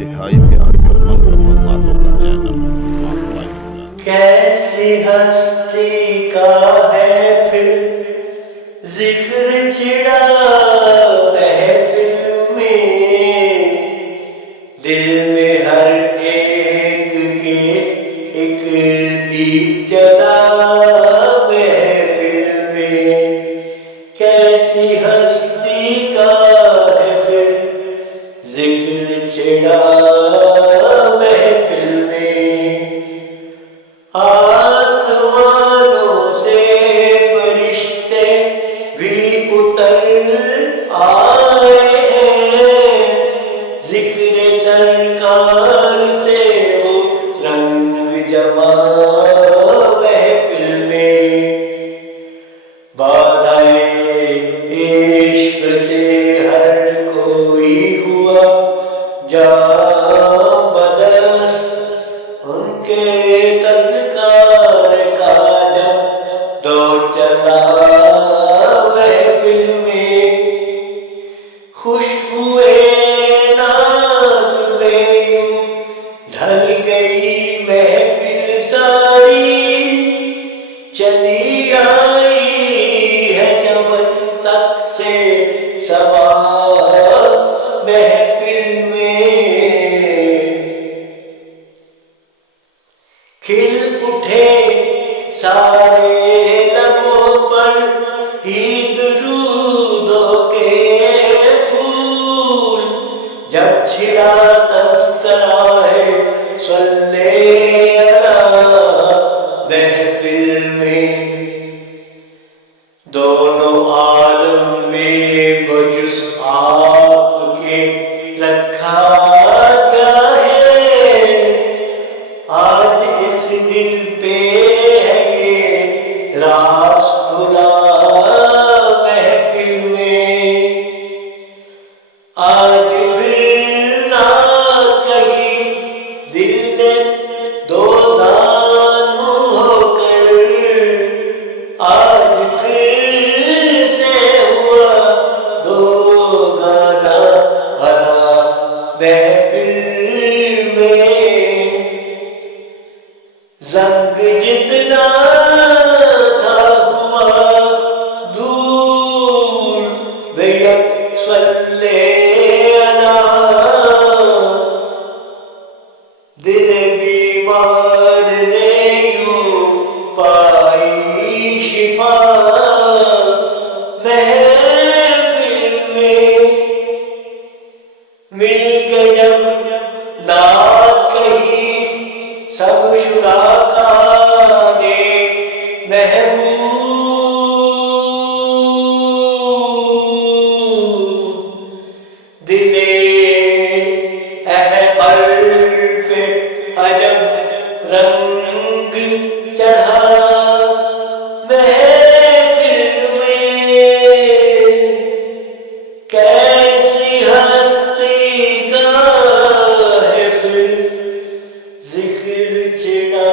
انتہائی پیاری اور من پسند باتوں کا چینل وائس پلس۔ کیسی ہستی کا ہے پھر ذکر چھڑا محفل میں، دل میں ہر ایک کے ایک دیپ جلا محفل میں۔ کیسی ہستی کا ہے پھر ذکر چھڑا محفل میں، آسمانوں سے فرشتے بھی اتر آئے ہیں، ذکر سرکار سے وہ رنگ جما محفل میں۔ بادھائے عشق سے ہر کوئی ہوا جاں بدست، ان کے تذکار کا جب دور چلا محفل میں۔ خوشبوئے نعت میں یوں ڈھل گئی محفل ساری، چلی آئی ہے چمن تک سے صبا محفل میں۔ کھل اٹھے سارے لبوں پر ہی درودوں کے پھول، جب چھڑا تذکرہ ہے صلی اللہ محفل میں۔ دونوں عالم میں بجز آپ کے رکھا کیا ہے، آج اس دل پہ ہے یہ راز کھلا محفل میں۔ آج پھر نعت کہی دل نے دو زانو ہو کر، آج پھر سے ہوا دو گانا بھلا محفل میں۔ زنگ جتنا تھا ہوا دور بے یک صلی اللہ، دل بیمار نے یوں پائی شفا محفل میں۔ مل کے جب نعت کہی سب شرکا نے محبوب، دل احقر پہ عجب رنگ چڑھا محفل میں۔ کیسی ہستی کا ہے پھر ذکر چھڑا